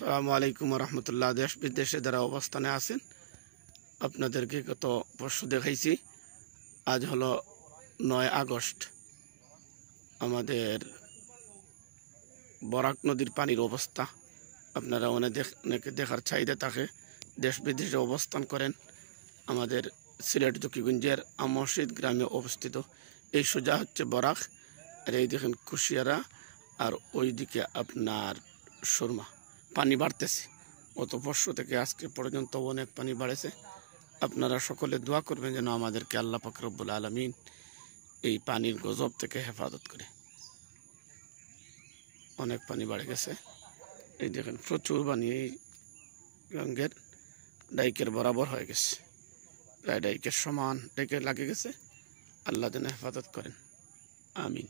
আসসালামু আলাইকুম রহমতুল্লাহ। দেশ বিদেশে যারা অবস্থানে আছেন আপনাদেরকে গত পরশু দেখাইছি। আজ হলো 9 আগস্ট। আমাদের বরাক নদীর পানির অবস্থা আপনারা অনেকে দেখার চাহিদা থাকে। দেশ বিদেশে অবস্থান করেন। আমাদের সিলেট জকিগঞ্জের আমশিদ গ্রামে অবস্থিত। এই সোজা হচ্ছে বরাক, আর এই দেখেন কুশিয়ারা, আর ওইদিকে আপনার সুরমা। পানি বাড়তেছে, গত পরশু থেকে আজকে পর্যন্ত অনেক পানি বাড়েছে। আপনারা সকলে দোয়া করবেন যেন আমাদেরকে আল্লাহ পাক রব্বুল আলামিন এই পানির গজব থেকে হেফাজত করে। অনেক পানি বাড়ে গেছে, এই দেখেন প্রচুর পানি। এই গঙ্গের ডাইকের বরাবর হয়ে গেছে, প্রায় ডাইকের সমান ডাইকে লাগে গেছে। আল্লাহ যেন হেফাজত করেন, আমিন।